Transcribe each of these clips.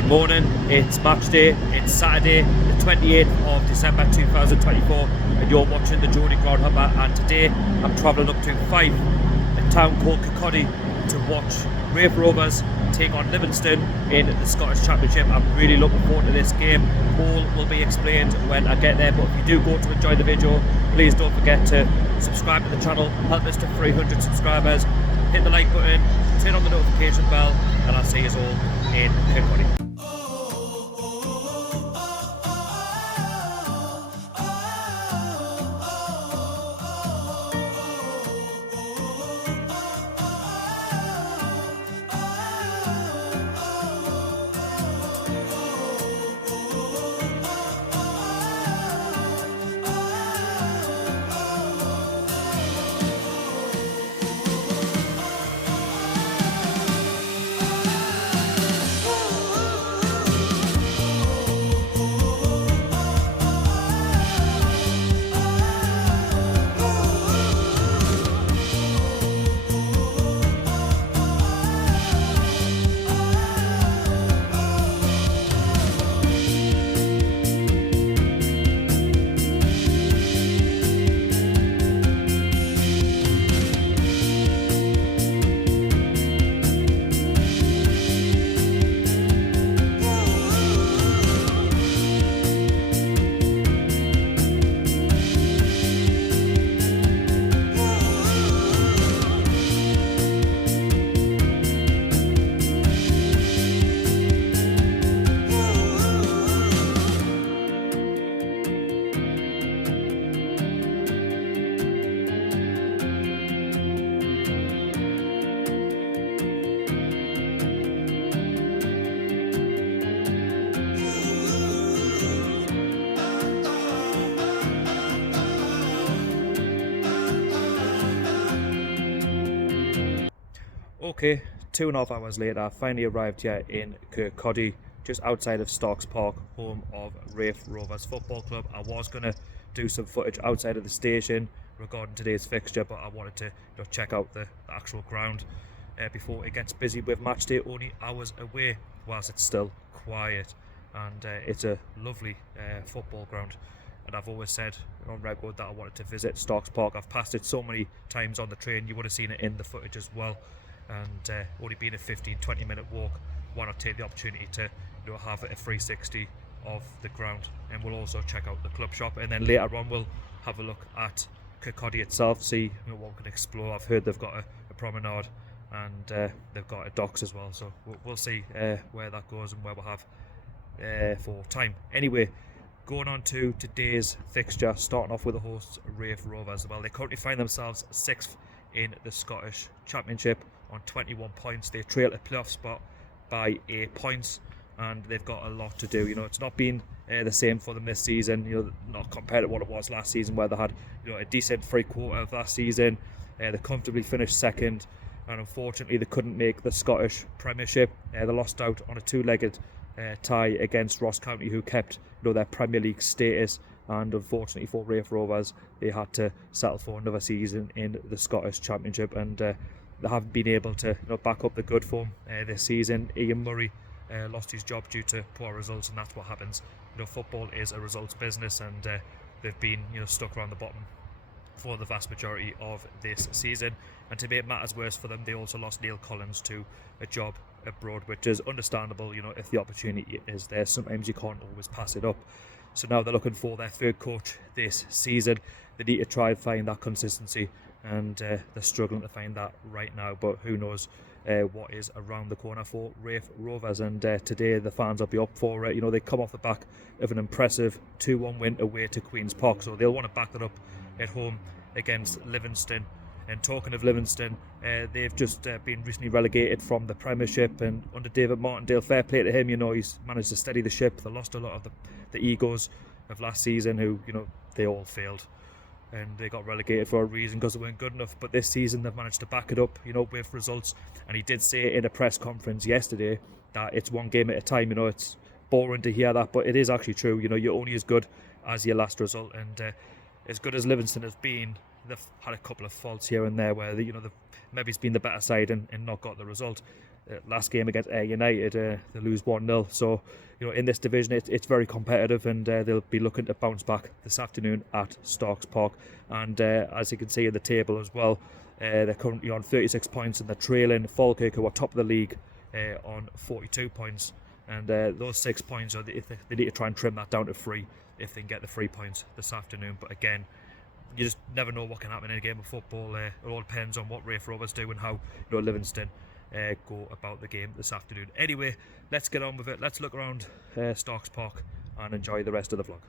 Good morning, it's Matchday, it's Saturday the 28th of December 2024 and you're watching the Geordie Groundhopper, and today I'm travelling up to Fife, a town called Geordie, to watch Raith Rovers take on Livingston in the Scottish Championship. I'm really looking forward to this game. All will be explained when I get there, but if you do go to enjoy the video, please don't forget to subscribe to the channel, help us to 300 subscribers, hit the like button, turn on the notification bell, and I'll see you all in Geordie. Okay, 2.5 hours later, I finally arrived here in Geordie, just outside of Stocks Park, home of Raith Rovers Football Club. I was going to do some footage outside of the station regarding today's fixture, but I wanted to check out the actual ground before it gets busy with match day, only hours away, whilst it's still quiet. And it's a lovely football ground. And I've always said on record that I wanted to visit Stocks Park. I've passed it so many times on the train, you would have seen it in the footage as well. And only being a 15-20 minute walk, why not take the opportunity to have a 360 of the ground. And we'll also check out the club shop, and then later on we'll have a look at Geordie itself, see what we can explore. I've heard they've got a promenade, and they've got a docks as well, so we'll see where that goes and where we'll have for time. Anyway, going on to today's fixture, starting off with the hosts Raith Rovers. Well, they currently find themselves 6th in the Scottish Championship on 21 points. They trail a playoff spot by 8 points, and they've got a lot to do. It's not been the same for them this season, not compared to what it was last season, where they had a decent 3/4 of last season. They comfortably finished second, and unfortunately they couldn't make the Scottish Premiership. They lost out on a two-legged tie against Ross County, who kept their Premier League status. And unfortunately for Raith Rovers, they had to settle for another season in the Scottish Championship, and they haven't been able to back up the good form this season. Ian Murray lost his job due to poor results, and that's what happens. Football is a results business, and they've been stuck around the bottom for the vast majority of this season. And to make matters worse for them, they also lost Neil Collins to a job abroad, which is understandable. If the opportunity is there, sometimes you can't always pass it up. So now they're looking for their third coach this season. They need to try and find that consistency, and they're struggling to find that right now. But who knows what is around the corner for Raith Rovers. And today the fans will be up for it. They come off the back of an impressive 2-1 win away to Queen's Park, so they'll want to back that up at home against Livingston. And talking of Livingston, they've just been recently relegated from the Premiership, and under David Martindale, fair play to him. He's managed to steady the ship. They lost a lot of the egos of last season, who they all failed, and they got relegated for a reason, because they weren't good enough. But this season they've managed to back it up with results. And he did say in a press conference yesterday that it's one game at a time. It's boring to hear that, but it is actually true. You're only as good as your last result, and as good as Livingston has been, they've had a couple of faults here and there where they've maybe been the better side and not got the result. Last game against Ayr United, they lose 1-0. So in this division, it's very competitive, and they'll be looking to bounce back this afternoon at Starks Park. And as you can see in the table as well, they're currently on 36 points, and they're trailing Falkirk, who are top of the league, on 42 points. And those 6 points, they need to try and trim that down to 3 if they can get the 3 points this afternoon. But again, you just never know what can happen in a game of football. It all depends on what Raith Rovers do and how Livingston go about the game this afternoon. Anyway, let's get on with it. Let's look around Starks Park and enjoy the rest of the vlog.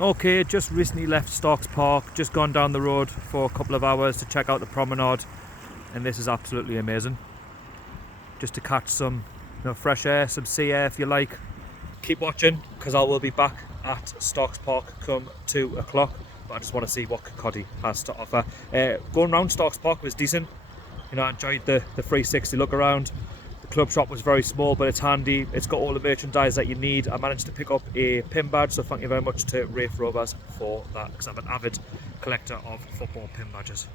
Okay, just recently left Starks Park, just gone down the road for a couple of hours to check out the promenade, and this is absolutely amazing. Just to catch some fresh air, some sea air if you like. Keep watching, because I will be back at Starks Park come 2 o'clock, but I just want to see what Kirkcaldy has to offer. Going around Starks Park was decent. I enjoyed the 360 look around. The club shop was very small, but it's handy. It's got all the merchandise that you need. I managed to pick up a pin badge, so thank you very much to Raith Rovers for that, because I'm an avid collector of football pin badges.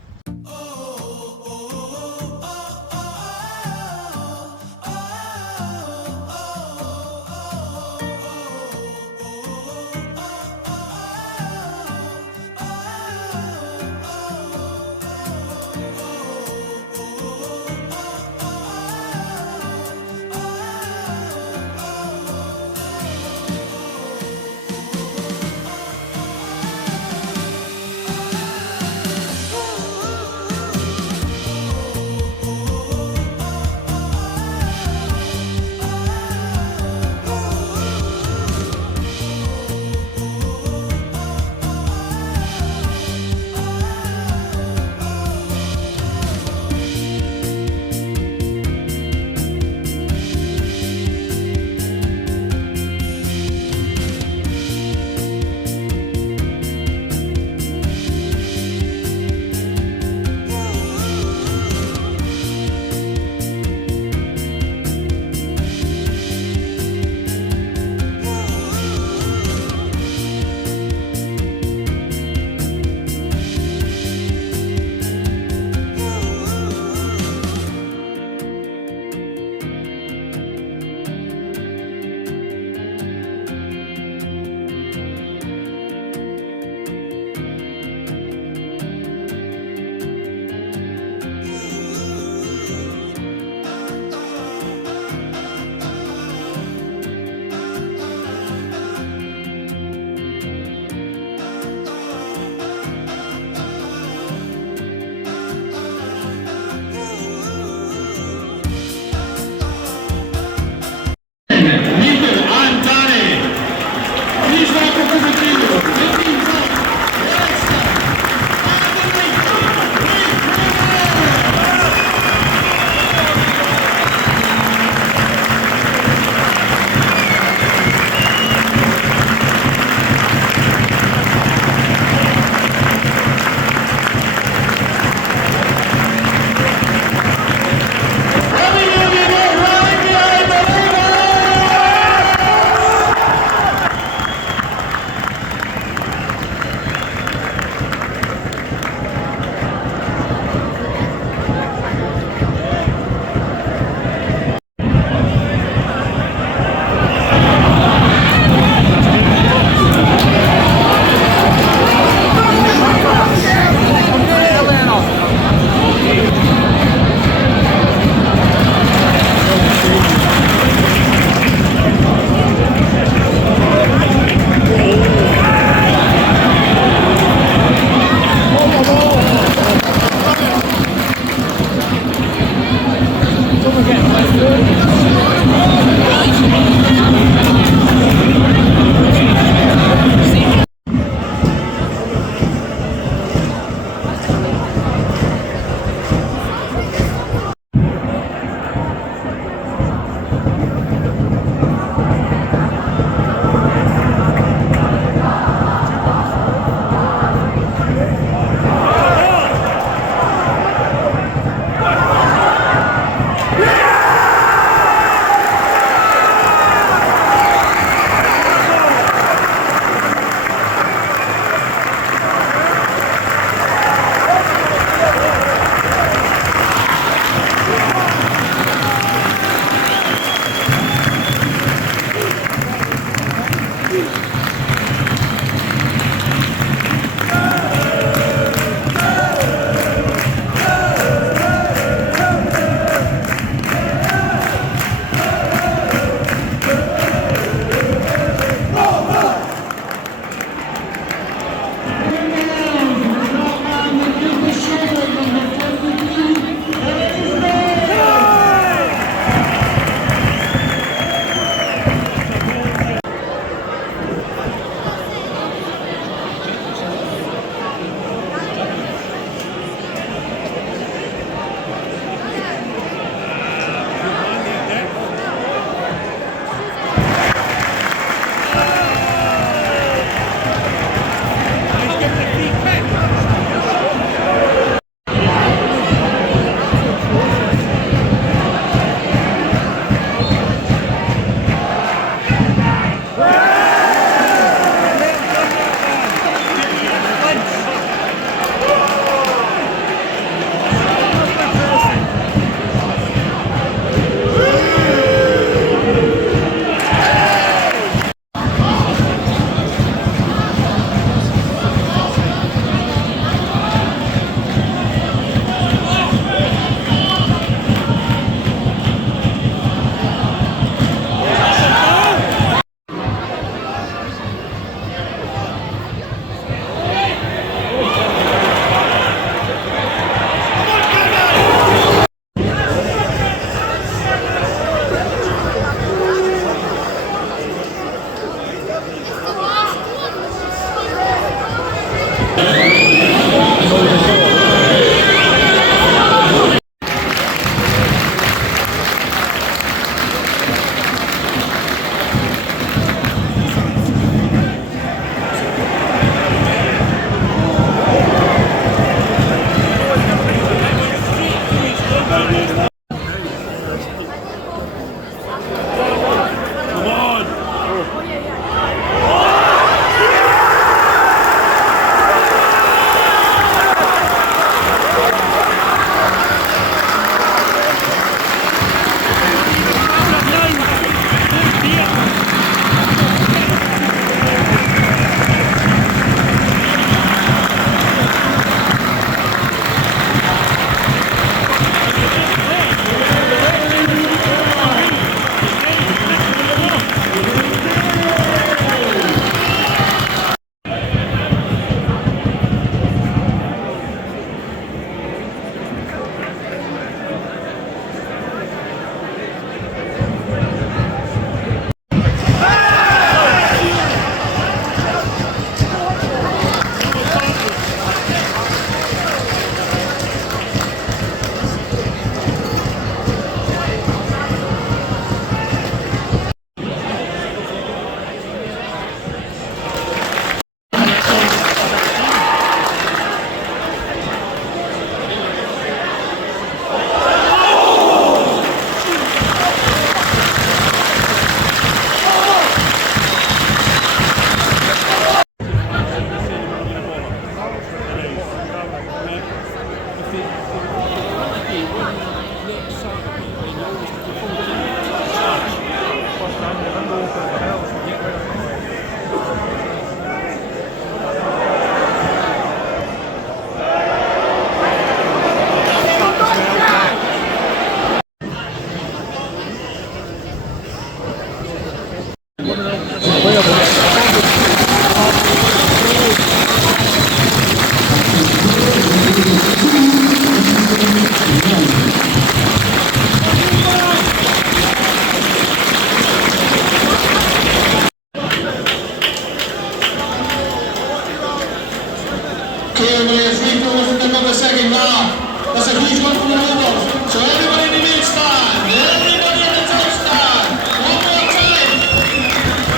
Second half. That's a huge one from the Rovers. So everybody in the mid stand, everybody in the top stand. One more time.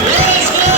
Let's go!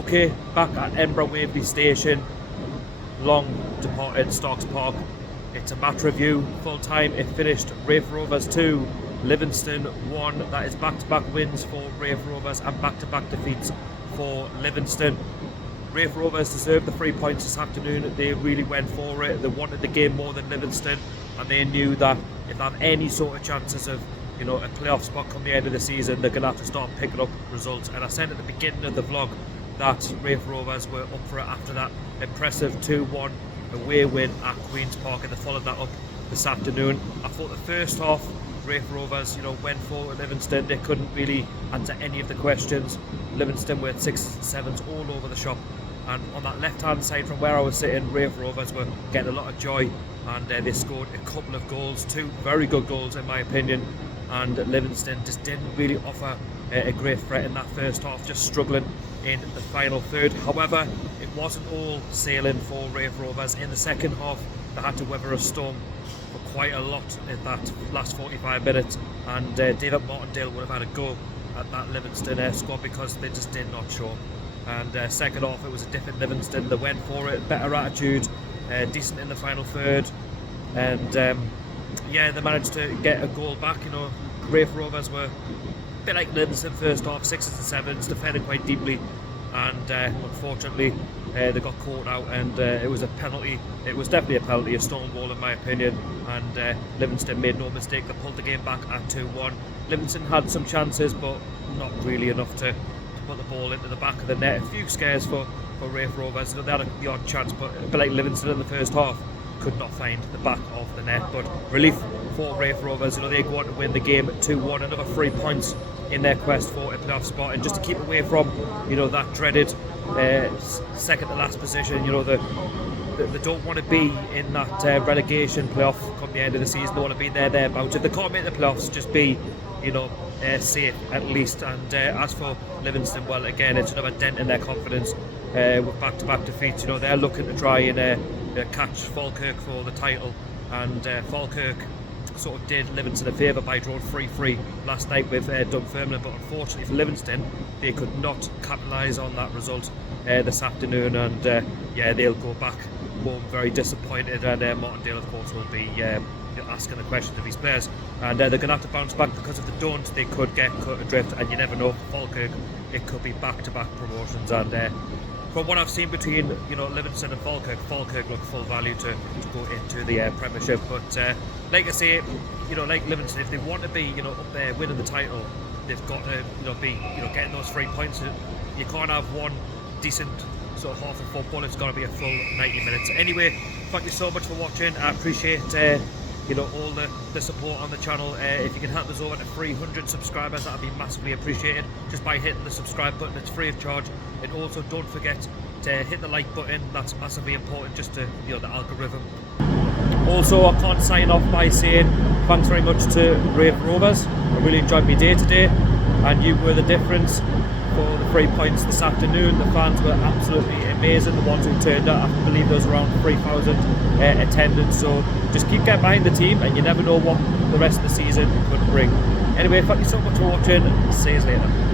Okay, back at Edinburgh Waverley Station, long departed Stocks Park. It's a match review, full time. It finished Raith Rovers 2, Livingston 1. That is back-to-back wins for Raith Rovers and back-to-back defeats for Livingston. Raith Rovers deserved the 3 points this afternoon. They really went for it. They wanted the game more than Livingston, and they knew that if they have any sort of chances of a playoff spot come the end of the season, they're going to have to start picking up results. And I said at the beginning of the vlog that Raith Rovers were up for it after that impressive 2-1 away win at Queen's Park, and they followed that up this afternoon. I thought the first half Raith Rovers went forward. Livingston, they couldn't really answer any of the questions. Livingston were 6s and 7s all over the shop, and on that left hand side from where I was sitting, Raith Rovers were getting a lot of joy, and they scored a couple of goals, 2 very good goals in my opinion, and Livingston just didn't really offer a great threat in that first half, just struggling in the final third. However, it wasn't all sailing for Raith Rovers. In the second half, they had to weather a storm for quite a lot in that last 45 minutes, and David Martindale would have had a go at that Livingston squad because they just did not show. And second half, it was a different Livingston. They went for it, better attitude, decent in the final third, and yeah, they managed to get a goal back. Raith Rovers were a bit like Livingston first half, 6s and 7s, defended quite deeply, and unfortunately they got caught out, and it was a penalty. It was definitely a penalty, a stonewall in my opinion, and Livingston made no mistake. They pulled the game back at 2-1. Livingston had some chances, but not really enough to put the ball into the back of the net. A few scares for Raith Rovers. They had the odd chance, but a bit like Livingston in the first half, could not find the back of the net. But relief for Raith Rovers. They go on to win the game 2-1, another 3 points in their quest for a playoff spot, and just to keep away from that dreaded second to last position. They don't want to be in that relegation playoff come the end of the season. They want to be thereabouts. If they can't make the playoffs, just be safe at least. And as for Livingston, well, again, it's another dent in their confidence with back-to-back defeats. They're looking to try and catch Falkirk for the title, and Falkirk sort of did Livingston a favour by drawing 3-3 last night with Dunfermline, but unfortunately for Livingston, they could not capitalise on that result this afternoon, and yeah, they'll go back home very disappointed, and Martindale of course will be asking the questions of his players, and they're going to have to bounce back, because if they don't, they could get cut adrift, and you never know, Falkirk, it could be back-to-back promotions. And from what I've seen between Livingston and Falkirk look full value to go into the Premiership. But like I say, like Livingston, if they want to be up there winning the title, they've got to be getting those 3 points. You can't have one decent sort of half of football. It's got to be a full 90 minutes. Anyway, thank you so much for watching. I appreciate all the support on the channel. If you can help us over to 300 subscribers, that would be massively appreciated just by hitting the subscribe button. It's free of charge, and also don't forget to hit the like button. That's massively important just to the algorithm. Also, I can't sign off by saying thanks very much to Raith Rovers. I really enjoyed my day today, and you were the difference for the 3 points this afternoon. The fans were absolutely amazing, the ones who turned up. I believe there was around 3,000 attendance, so just keep getting behind the team, and you never know what the rest of the season could bring. Anyway, thank you so much for watching. See you later.